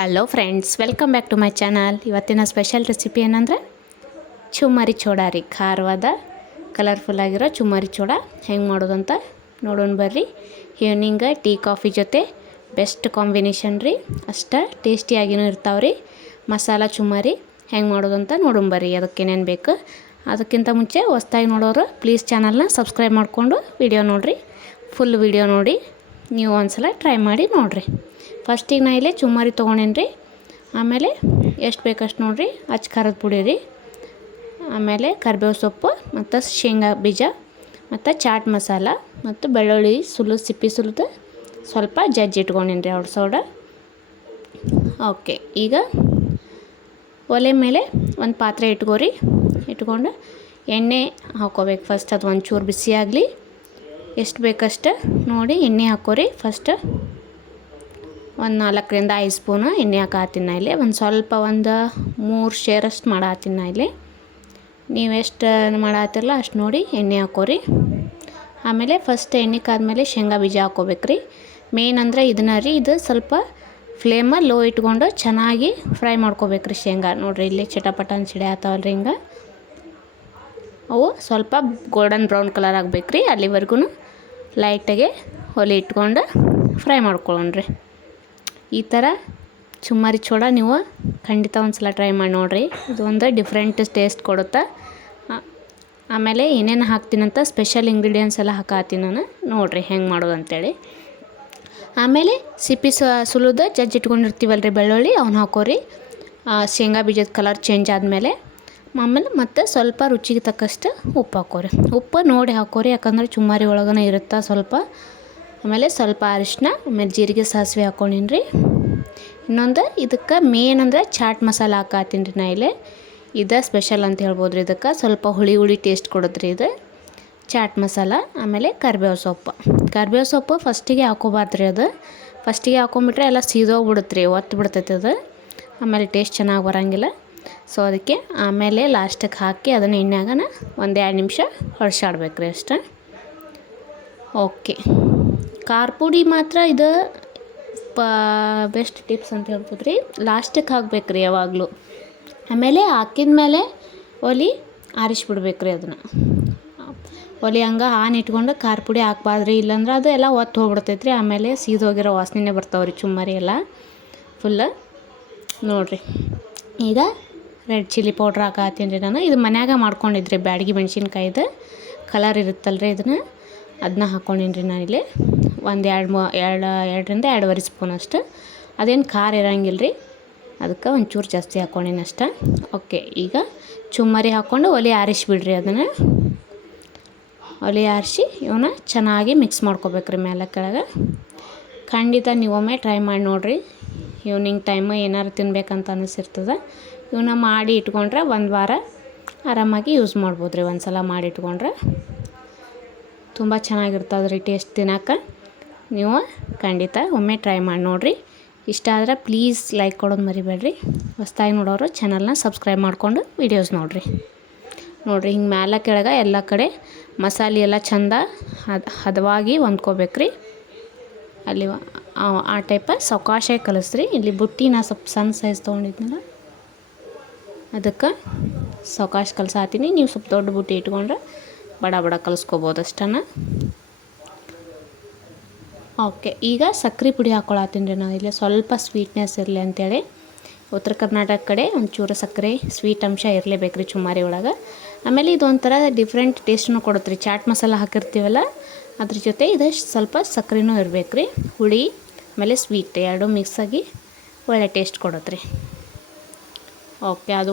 Hello friends welcome back to my channel ಇವತ್ತಿನ special recipe ಏನಂದ್ರೆ ಚುಮ್ಮರಿ ಚೋಡ ರೀ. ಖಾರವಾದ ಕಲರ್ಫುಲ್ ಆಗಿರೋ ಚುಮ್ಮರಿ ಚೋಡ. ಹೆಂಗೆ ಮಾಡೋದು ಅಂತ ನೋಡೋಣ ಬರ್ರಿ. ಈವ್ನಿಂಗ್ ಟೀ ಕಾಫಿ ಜೊತೆ ಬೆಸ್ಟ್ ಕಾಂಬಿನೇಷನ್ ರೀ. ಅಷ್ಟು ಟೇಸ್ಟಿಯಾಗಿನೂ ಇರ್ತಾವೆ ರೀ. ಮಸಾಲ ಚುಮ್ಮರಿ ಹೆಂಗೆ ಮಾಡೋದು ಅಂತ ನೋಡೋಣ ಬರ್ರಿ. ಅದಕ್ಕೆ ಏನೇನು ಬೇಕು? ಅದಕ್ಕಿಂತ ಮುಂಚೆ ಹೊಸ್ದಾಗಿ ನೋಡೋರು ಪ್ಲೀಸ್ ಚಾನಲ್ನ ಸಬ್ಸ್ಕ್ರೈಬ್ ಮಾಡಿಕೊಂಡು ವಿಡಿಯೋ ನೋಡಿರಿ. ಫುಲ್ ವಿಡಿಯೋ ನೋಡಿ. ನೀವು ಒಂದ್ಸಲ ಟ್ರೈ ಮಾಡಿ ನೋಡಿರಿ. ಫಸ್ಟಿಗೆ ನಾ ಇಲ್ಲಿ ಚುಮ್ಮರಿ ತೊಗೊಂಡೇನಿ ರೀ? ಆಮೇಲೆ ಎಷ್ಟು ಬೇಕಷ್ಟು ನೋಡಿರಿ, ಅಚ್ಚ ಖಾರದ ಪುಡಿ ರೀ. ಆಮೇಲೆ ಕರಿಬೇವು ಸೊಪ್ಪು, ಮತ್ತು ಶೇಂಗಾ ಬೀಜ, ಮತ್ತು ಚಾಟ್ ಮಸಾಲ, ಮತ್ತು ಬೆಳ್ಳುಳ್ಳಿ ಸುಲು ಸಿಪ್ಪಿ ಸುಲಿದು ಸ್ವಲ್ಪ ಜಜ್ಜಿ ಇಟ್ಕೊಂಡೀನಿ ರೀ ಅವ್ರು ಸೋಡ. ಓಕೆ, ಈಗ ಒಲೆ ಮೇಲೆ ಒಂದು ಪಾತ್ರೆ ಇಟ್ಕೋರಿ. ಇಟ್ಕೊಂಡು ಎಣ್ಣೆ ಹಾಕೋಬೇಕು ಫಸ್ಟ್, ಅದು ಒಂಚೂರು ಬಿಸಿ ಆಗಲಿ. ಎಷ್ಟು ಬೇಕಷ್ಟು ನೋಡಿ ಎಣ್ಣೆ ಹಾಕೋರಿ ಫಸ್ಟ್. ಒಂದು ನಾಲ್ಕರಿಂದ ಐದು ಸ್ಪೂನು ಎಣ್ಣೆ ಹಾಕತ್ತೀನಿ ನಾ ಇಲ್ಲಿ. ಒಂದು ಸ್ವಲ್ಪ ಒಂದು ಮೂರು ಶೇರಷ್ಟು ಮಾಡತ್ತೀನಿ ನಾ ಇಲ್ಲಿ. ನೀವೆಷ್ಟು ಮಾಡತ್ತಿರಲ್ಲ ಅಷ್ಟು ನೋಡಿ ಎಣ್ಣೆ ಹಾಕೋರಿ. ಆಮೇಲೆ ಫಸ್ಟ್ ಎಣ್ಣೆ ಕಾದ್ಮೇಲೆ ಶೇಂಗಾ ಬೀಜ ಹಾಕೋಬೇಕ್ರಿ. ಮೇನ್ ಅಂದರೆ ಇದನ್ನ ರೀ, ಇದು ಸ್ವಲ್ಪ ಫ್ಲೇಮ ಲೋ ಇಟ್ಕೊಂಡು ಚೆನ್ನಾಗಿ ಫ್ರೈ ಮಾಡ್ಕೋಬೇಕ್ರಿ ಶೇಂಗಾ. ನೋಡಿರಿ ಇಲ್ಲಿ ಚಟಪಟ ಸಿಡಿ ಆತಾವಲ್ರಿ ಹಿಂಗೆ. ಅವು ಸ್ವಲ್ಪ ಗೋಲ್ಡನ್ ಬ್ರೌನ್ ಕಲರ್ ಆಗಬೇಕ್ರಿ. ಅಲ್ಲಿವರೆಗೂ ಲೈಟಾಗೆ ಒಲೆ ಇಟ್ಕೊಂಡು ಫ್ರೈ ಮಾಡ್ಕೊಳ್ಳೋಣ್ರಿ ಈ ಥರ ಚುಮ್ಮರಿ ಚೋಡ ನೀವು ಖಂಡಿತ ಒಂದು ಸಲ ಟ್ರೈ ಮಾಡಿ ನೋಡಿರಿ. ಇದು ಒಂದು ಡಿಫ್ರೆಂಟ್ ಟೇಸ್ಟ್ ಕೊಡುತ್ತೆ ಆಮೇಲೆ ಏನೇನು ಹಾಕ್ತೀನಂತ ಸ್ಪೆಷಲ್ ಇಂಗ್ರೀಡಿಯೆಂಟ್ಸ್ ಎಲ್ಲ ಹಾಕತ್ತೀನಿ ನಾನು. ನೋಡಿರಿ ಹೆಂಗೆ ಮಾಡೋದು ಅಂತೇಳಿ. ಆಮೇಲೆ ಸಿಪ್ಪಿ ಸುಲುದ ಜಜ್ಜಿ ಇಟ್ಕೊಂಡಿರ್ತೀವಲ್ಲ ರೀ ಬೆಳ್ಳುಳ್ಳಿ, ಅವ್ನು ಹಾಕೋರಿ. ಶೇಂಗಾ ಬೀಜದ ಕಲರ್ ಚೇಂಜ್ ಆದಮೇಲೆ ಆಮೇಲೆ ಮತ್ತು ಸ್ವಲ್ಪ ರುಚಿಗೆ ತಕ್ಕಷ್ಟು ಉಪ್ಪು ಹಾಕೋರಿ. ಉಪ್ಪು ನೋಡಿ ಹಾಕೋರಿ, ಯಾಕಂದ್ರೆ ಚುಮ್ಮಾರಿ ಒಳಗನೆ ಇರುತ್ತೆ ಸ್ವಲ್ಪ. ಆಮೇಲೆ ಸ್ವಲ್ಪ ಅರಿಶಿನ ಆಮೇಲೆ ಜೀರಿಗೆ ಸಾಸಿವೆ ಹಾಕ್ಕೊಂಡಿನಿ ರೀ ಇನ್ನೊಂದು ಇದಕ್ಕೆ ಮೇನ್ ಅಂದರೆ ಚಾಟ್ ಮಸಾಲ ಹಾಕಾತೀನಿ ರೀ ನಾ ಇಲ್ಲಿ. ಇದು ಸ್ಪೆಷಲ್ ಅಂತ ಹೇಳ್ಬೋದು ರೀ ಇದಕ್ಕೆ. ಸ್ವಲ್ಪ ಹುಳಿ ಹುಳಿ ಟೇಸ್ಟ್ ಕೊಡುತ್ತೆ ರೀ ಇದು. ಚಾಟ್ ಮಸಾಲ ಆಮೇಲೆ ಕರಿಬೇವು ಸೊಪ್ಪು. ಕರಿಬೇವು ಸೊಪ್ಪು ಫಸ್ಟಿಗೆ ಹಾಕೋಬಾರ್ದು ರೀ ಅದು. ಫಸ್ಟಿಗೆ ಹಾಕೊಂಬಿಟ್ರೆ ಎಲ್ಲ ಸೀದೋಗ್ಬಿಡುತ್ತೆ ರೀ, ಒತ್ತು ಬಿಡ್ತೈತೆ ಅದು. ಆಮೇಲೆ ಟೇಸ್ಟ್ ಚೆನ್ನಾಗಿ ಬರೋಂಗಿಲ್ಲ. ಸೊ ಅದಕ್ಕೆ ಆಮೇಲೆ ಲಾಸ್ಟಿಗೆ ಹಾಕಿ ಅದನ್ನು ಎಣ್ಣೆಗನ ಒಂದು ಎರಡು ನಿಮಿಷ ಹೊಡ್ಸಾಡ್ಬೇಕು ರೀ ಅಷ್ಟೇ. ಓಕೆ ಖಾರ ಪುಡಿ ಮಾತ್ರ ಇದು, ಪಾ ಬೆಸ್ಟ್ ಟಿಪ್ಸ್ ಅಂತ ಹೇಳ್ಬೋದು ರೀ ಲಾಸ್ಟಿಗೆ ಹಾಕ್ಬೇಕು ರೀ ಯಾವಾಗಲೂ. ಆಮೇಲೆ ಹಾಕಿದ ಮೇಲೆ ಒಲೆ ಆರಿಸ್ಬಿಡ್ಬೇಕು ರೀ ಅದನ್ನು. ಒಲೆ ಹಂಗೆ ಆನ್ ಇಟ್ಕೊಂಡು ಖಾರ ಪುಡಿ ಹಾಕ್ಬಾರ್ದ್ರಿ. ಇಲ್ಲಾಂದ್ರೆ ಅದು ಎಲ್ಲ ಒತ್ತು ಹೋಗ್ಬಿಡ್ತೈತೆ ರೀ ಆಮೇಲೆ ಸೀದೋಗಿರೋ ವಾಸನೆ ಬರ್ತಾವೆ ರೀ ಚುಮ್ಮರಿ ಎಲ್ಲ. ಫುಲ್ಲ ನೋಡಿರಿ. ಈಗ ರೆಡ್ ಚಿಲ್ಲಿ ಪೌಡ್ರ್ ಹಾಕತ್ತೀನಿ ರೀ ನಾನು. ಇದು ಮನ್ಯಾಗ ಮಾಡ್ಕೊಂಡಿದ್ರಿ ಬ್ಯಾಡಗಿ ಮೆಣಸಿನ್ಕಾಯ್ದು. ಕಲರ್ ಇರುತ್ತಲ್ರಿ ಇದನ್ನು. ಅದನ್ನ ಹಾಕ್ಕೊಂಡೀನಿ ರೀ ನಾನಿಲ್ಲಿ ಒಂದು ಎರಡು ಮೂ, ಎರಡು, ಎರಡರಿಂದ ಎರಡುವರೆ ಸ್ಪೂನ್ ಅಷ್ಟು. ಅದೇನು ಖಾರ ಇರೋಂಗಿಲ್ಲ ರೀ ಅದಕ್ಕೆ ಒಂಚೂರು ಜಾಸ್ತಿ ಹಾಕ್ಕೊಂಡೀನಿ ಅಷ್ಟೆ. ಓಕೆ, ಈಗ ಚುಮ್ಮರಿ ಹಾಕ್ಕೊಂಡು ಒಲೆ ಆರಿಸಿಬಿಡ್ರಿ ಅದನ್ನು. ಒಲೆ ಆರಿಸಿ ಇವನ್ನ ಚೆನ್ನಾಗಿ ಮಿಕ್ಸ್ ಮಾಡ್ಕೋಬೇಕ್ರಿ ಮೇಲೆ ಕೆಳಗೆ. ಖಂಡಿತ ನೀವೊಮ್ಮೆ ಟ್ರೈ ಮಾಡಿ ನೋಡಿರಿ. ಈವ್ನಿಂಗ್ ಟೈಮು ಏನಾರು ತಿನ್ಬೇಕಂತ ಅನಿಸಿರ್ತದೆ. ಇವನ್ನ ಮಾಡಿ ಇಟ್ಕೊಂಡ್ರೆ ಒಂದು ವಾರ ಆರಾಮಾಗಿ ಯೂಸ್ ಮಾಡ್ಬೋದು ರೀ ಒಂದು ಸಲ ಮಾಡಿ ಇಟ್ಕೊಂಡ್ರೆ. ತುಂಬ ಚೆನ್ನಾಗಿರ್ತದೆ ರೀ ಟೇಸ್ಟ್ ತಿನ್ನೋಕೆ ನೀವು ಖಂಡಿತ ಒಮ್ಮೆ ಟ್ರೈ ಮಾಡಿ ನೋಡಿರಿ. ಇಷ್ಟ ಆದರೆ ಪ್ಲೀಸ್ ಲೈಕ್ ಕೊಡೋದು ಮರಿಬೇಡ್ರಿ. ಹೊಸ್ದಾಗಿ ನೋಡೋರು ಚಾನಲ್ನ ಸಬ್ಸ್ಕ್ರೈಬ್ ಮಾಡಿಕೊಂಡು ವೀಡಿಯೋಸ್ ನೋಡಿರಿ. ನೋಡಿರಿ, ಹಿಂಗೆ ಮ್ಯಾಲ ಕೆಳಗೆ ಎಲ್ಲ ಕಡೆ ಮಸಾಲೆ ಎಲ್ಲ ಚಂದ ಹದ ಹದವಾಗಿ ಹೊಂದ್ಕೋಬೇಕ್ರಿ. ಅಲ್ಲಿ ಆ ಟೈಪ ಸೌಕಾಶ ಕಲಿಸ್ರಿ. ಇಲ್ಲಿ ಬುಟ್ಟಿ ನಾ ಸ್ವಲ್ಪ ಸಣ್ಣ ಸೈಜ್ ತೊಗೊಂಡಿದ್ನಲ್ಲ, ಅದಕ್ಕೆ ಸೌಕಾಶ ಕಲ್ಸಾತೀನಿ. ನೀವು ಸ್ವಲ್ಪ ದೊಡ್ಡ ಬುಟ್ಟಿ ಇಟ್ಕೊಂಡ್ರೆ ಬಡ ಬಡ ಕಲಿಸ್ಕೋಬೋದು ಅಷ್ಟನ್ನ ಓಕೆ, ಈಗ ಸಕ್ಕರೆ ಪುಡಿ ಹಾಕ್ಕೊಳತ್ತೀನಿ ರೀ ನಾವು ಇಲ್ಲಿ ಸ್ವಲ್ಪ ಸ್ವೀಟ್ನೆಸ್ ಇರಲಿ ಅಂತೇಳಿ. ಉತ್ತರ ಕರ್ನಾಟಕ ಕಡೆ ಒಂಚೂರು ಸಕ್ಕರೆ ಸ್ವೀಟ್ ಅಂಶ ಇರಲೇಬೇಕು ರೀ ಚುಮಾರಿ ಒಳಗೆ. ಆಮೇಲೆ ಇದೊಂಥರ ಡಿಫ್ರೆಂಟ್ ಟೇಸ್ಟ್ನೂ ಕೊಡುತ್ತೆ ರೀ. ಚಾಟ್ ಮಸಾಲ ಹಾಕಿರ್ತೀವಲ್ಲ, ಅದ್ರ ಜೊತೆ ಇದು ಸ್ವಲ್ಪ ಸಕ್ಕರೆನೂ ಇರಬೇಕು ರೀ. ಹುಳಿ, ಆಮೇಲೆ ಸ್ವೀಟ್ ಮಿಕ್ಸ್ ಆಗಿ ಒಳ್ಳೆ ಟೇಸ್ಟ್ ಕೊಡುತ್ತೆ ರೀ. ಓಕೆ, ಅದು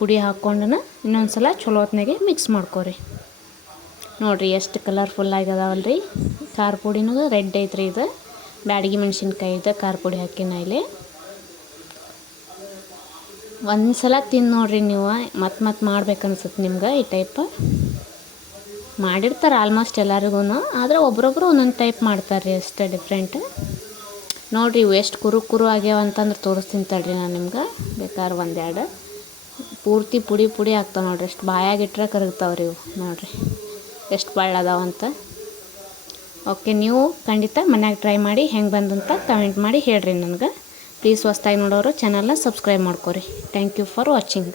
ಪುಡಿ ಹಾಕ್ಕೊಂಡು ಇನ್ನೊಂದು ಸಲ ಚಲೋ ಹೊತ್ನಾಗೆ ಮಿಕ್ಸ್ ಮಾಡ್ಕೊರಿ. ನೋಡಿರಿ ಎಷ್ಟು ಕಲರ್ಫುಲ್ ಆಗ್ಯದವಲ್ರಿ ಖಾರ ಪುಡಿನೂ ರೆಡ್ ಐತ್ರಿ ಇದು. ಬ್ಯಾಡಗಿ ಮೆಣಸಿನ್ಕಾಯಿ ಇದು ಖಾರ ಪುಡಿ ಹಾಕಿನ ಇಲ್ಲಿ. ಒಂದು ಸಲ ತಿಂದು ನೋಡಿರಿ ನೀವು. ಮತ್ತೆ ಮತ್ತೆ ಮಾಡ್ಬೇಕು ಅನ್ಸುತ್ತೆ ನಿಮ್ಗೆ ಈ ಟೈಪ್ ಮಾಡಿರ್ತಾರೆ ಆಲ್ಮೋಸ್ಟ್ ಎಲ್ಲರಿಗೂ ಆದರೆ ಒಬ್ರೊಬ್ರು ಒಂದೊಂದು ಟೈಪ್ ಮಾಡ್ತಾರೆ ರೀ ಅಷ್ಟೇ ಡಿಫ್ರೆಂಟ್ ನೋಡಿರಿ ಇವು ಎಷ್ಟು ಕುರು ಕುರು ಆಗ್ಯಾವ ಅಂತಂದ್ರೆ ತೋರಿಸ್ತೀನಿ ತಡ್ರಿ ನಾನು ನಿಮ್ಗೆ. ಬೇಕಾದ್ರೆ ಒಂದೆರಡು. ಪೂರ್ತಿ ಪುಡಿ ಪುಡಿ ಆಗ್ತಾವೆ ನೋಡ್ರಿ. ಎಷ್ಟು ಬಾಯಾಗಿಟ್ರೆ ಕರಗ್ತಾವ್ರಿ ಇವು ನೋಡಿರಿ. ಎಷ್ಟು ಭಾಳ ಅಂತ. ಓಕೆ, ನೀವು ಖಂಡಿತ ಮನ್ಯಾಗ ಟ್ರೈ ಮಾಡಿ ಹೆಂಗೆ ಬಂದಂತ ಕಮೆಂಟ್ ಮಾಡಿ ಹೇಳ್ರಿ ನನಗೆ. ಪ್ಲೀಸ್ ಹೊಸ್ದಾಗಿ ನೋಡೋರು ಚಾನಲ್ನ ಸಬ್ಸ್ಕ್ರೈಬ್ ಮಾಡ್ಕೊರಿ. Thank you for watching